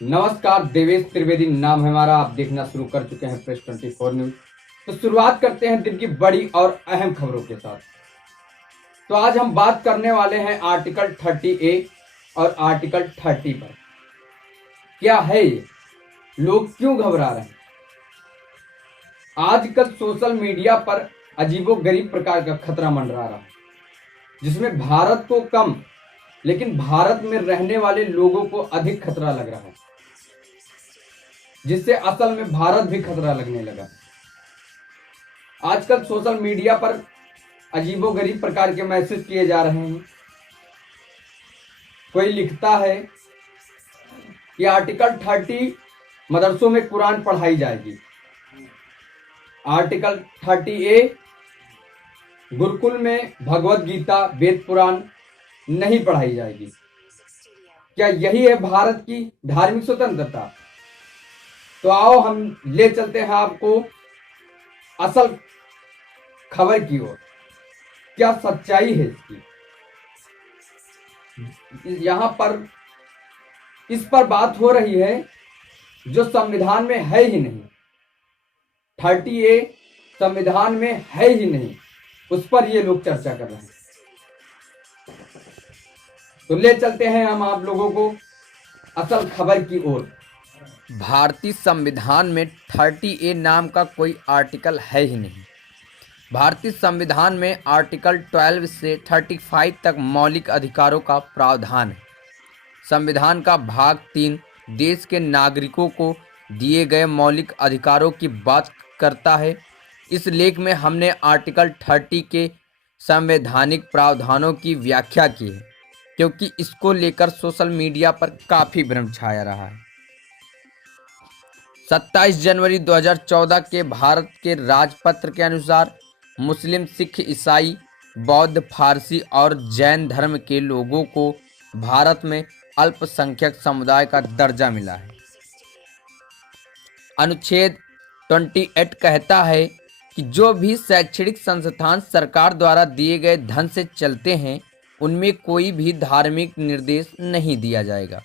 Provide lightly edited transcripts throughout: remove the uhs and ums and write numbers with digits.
नमस्कार, देवेश त्रिवेदी नाम है हमारा। आप देखना शुरू कर चुके हैं प्रेस 24 न्यूज। तो शुरुआत करते हैं दिन की बड़ी और अहम खबरों के साथ। तो आज हम बात करने वाले हैं आर्टिकल 30A और आर्टिकल 30 पर। क्या है ये, लोग क्यों घबरा रहे हैं? आजकल सोशल मीडिया पर अजीबोगरीब प्रकार का खतरा मंडरा रहा है, जिसमें भारत को कम लेकिन भारत में रहने वाले लोगों को अधिक खतरा लग रहा है, जिससे असल में भारत भी खतरा लगने लगा। आजकल सोशल मीडिया पर अजीबोगरीब प्रकार के मैसेज किए जा रहे हैं। कोई लिखता है कि आर्टिकल 30 मदरसों में कुरान पढ़ाई जाएगी, आर्टिकल 30A गुरुकुल में भगवत गीता वेद पुराण नहीं पढ़ाई जाएगी। क्या यही है भारत की धार्मिक स्वतंत्रता? तो आओ हम ले चलते हैं आपको असल खबर की ओर। क्या सच्चाई है इसकी? यहां पर इस पर बात हो रही है जो संविधान में है ही नहीं। 30A संविधान में है ही नहीं, उस पर ये लोग चर्चा कर रहे हैं। तो ले चलते हैं हम आप लोगों को असल खबर की ओर। भारतीय संविधान में 30A नाम का कोई आर्टिकल है ही नहीं। भारतीय संविधान में आर्टिकल 12 से 35 तक मौलिक अधिकारों का प्रावधान है। संविधान का भाग 3 देश के नागरिकों को दिए गए मौलिक अधिकारों की बात करता है। इस लेख में हमने आर्टिकल 30 के संवैधानिक प्रावधानों की व्याख्या की है, क्योंकि इसको लेकर सोशल मीडिया पर काफ़ी भ्रम छाया रहा है। 27 जनवरी 2014 के भारत के राजपत्र के अनुसार मुस्लिम, सिख, ईसाई, बौद्ध, फारसी और जैन धर्म के लोगों को भारत में अल्पसंख्यक समुदाय का दर्जा मिला है। अनुच्छेद 28 कहता है कि जो भी शैक्षणिक संस्थान सरकार द्वारा दिए गए धन से चलते हैं, उनमें कोई भी धार्मिक निर्देश नहीं दिया जाएगा।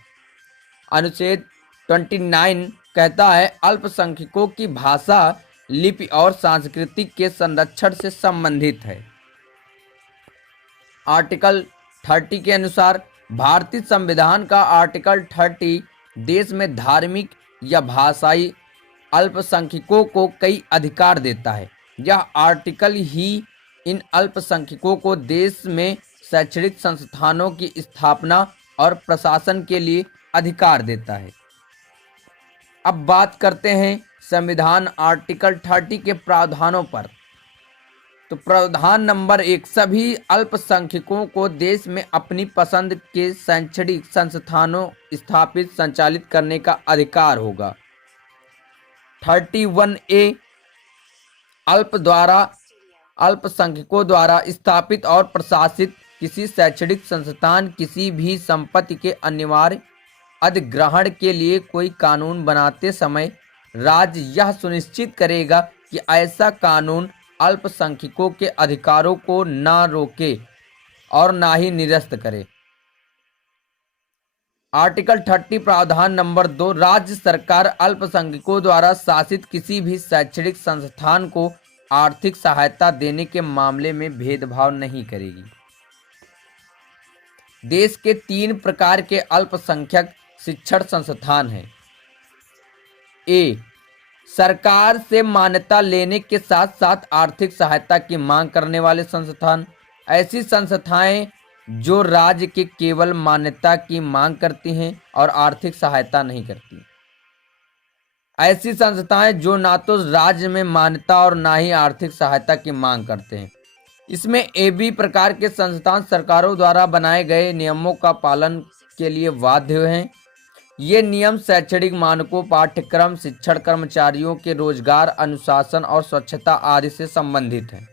अनुच्छेद 29 कहता है अल्पसंख्यकों की भाषा, लिपि और सांस्कृतिक के संरक्षण से संबंधित है। आर्टिकल 30 के अनुसार भारतीय संविधान का आर्टिकल 30 देश में धार्मिक या भाषाई अल्पसंख्यकों को कई अधिकार देता है। यह आर्टिकल ही इन अल्पसंख्यकों को देश में शैक्षणिक संस्थानों की स्थापना और प्रशासन के लिए अधिकार देता है। अब बात करते हैं संविधान आर्टिकल 30 के प्रावधानों पर। तो प्रावधान नंबर 1, सभी अल्पसंख्यकों को देश में अपनी पसंद के शैक्षणिक संस्थानों स्थापित संचालित करने का अधिकार होगा। 31A अल्पसंख्यकों द्वारा स्थापित और प्रशासित किसी शैक्षणिक संस्थान किसी भी संपत्ति के अनिवार्य अधिग्रहण के लिए कोई कानून बनाते समय राज्य यह सुनिश्चित करेगा कि ऐसा कानून अल्पसंख्यकों के अधिकारों को न रोके और न ही निरस्त करे। आर्टिकल 30 प्रावधान नंबर 2, राज्य सरकार अल्पसंख्यकों द्वारा शासित किसी भी शैक्षणिक संस्थान को आर्थिक सहायता देने के मामले में भेदभाव नहीं करेगी। देश के 3 प्रकार के अल्पसंख्यक शिक्षण संस्थान हैं। ए, सरकार से मान्यता लेने के साथ साथ आर्थिक सहायता की मांग करने वाले संस्थान। ऐसी संस्थाएं जो राज्य के केवल मान्यता की मांग करती हैं और आर्थिक सहायता नहीं करती। ऐसी संस्थाएं जो ना तो राज्य में मान्यता और ना ही आर्थिक सहायता की मांग करते हैं। इसमें ए, बी प्रकार के संस्थान सरकारों द्वारा बनाए गए नियमों का पालन के लिए बाध्य हैं। ये नियम शैक्षणिक मानकों, पाठ्यक्रम, शिक्षण कर्मचारियों के रोजगार, अनुशासन और स्वच्छता आदि से संबंधित हैं।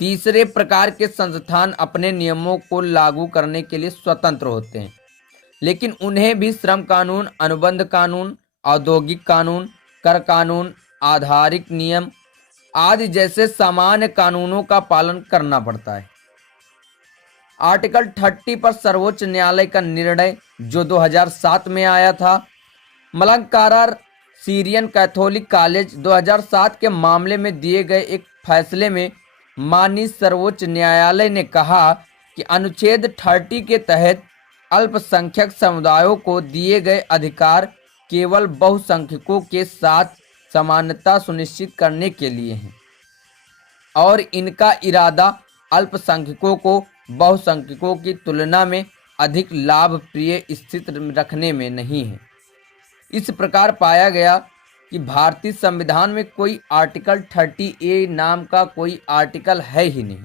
तीसरे प्रकार के संस्थान अपने नियमों को लागू करने के लिए स्वतंत्र होते हैं, लेकिन उन्हें भी श्रम कानून, अनुबंध कानून, औद्योगिक कानून, कर कानून, आधारिक नियम आदि जैसे सामान्य कानूनों का पालन करना पड़ता है। आर्टिकल 30 पर सर्वोच्च न्यायालय का निर्णय जो 2007 में आया था। मलंकारा सीरियन कैथोलिक कॉलेज 2007 के मामले में दिए गए एक फैसले में माननीय सर्वोच्च न्यायालय ने कहा कि अनुच्छेद 30 के तहत अल्पसंख्यक समुदायों को दिए गए अधिकार केवल बहुसंख्यकों के साथ समानता सुनिश्चित करने के लिए हैं और इनका इरादा अल्पसंख्यकों को बहुसंख्यकों की तुलना में अधिक लाभप्रिय स्थिति रखने में नहीं है। इस प्रकार पाया गया कि भारतीय संविधान में कोई आर्टिकल 30A नाम का कोई आर्टिकल है ही नहीं।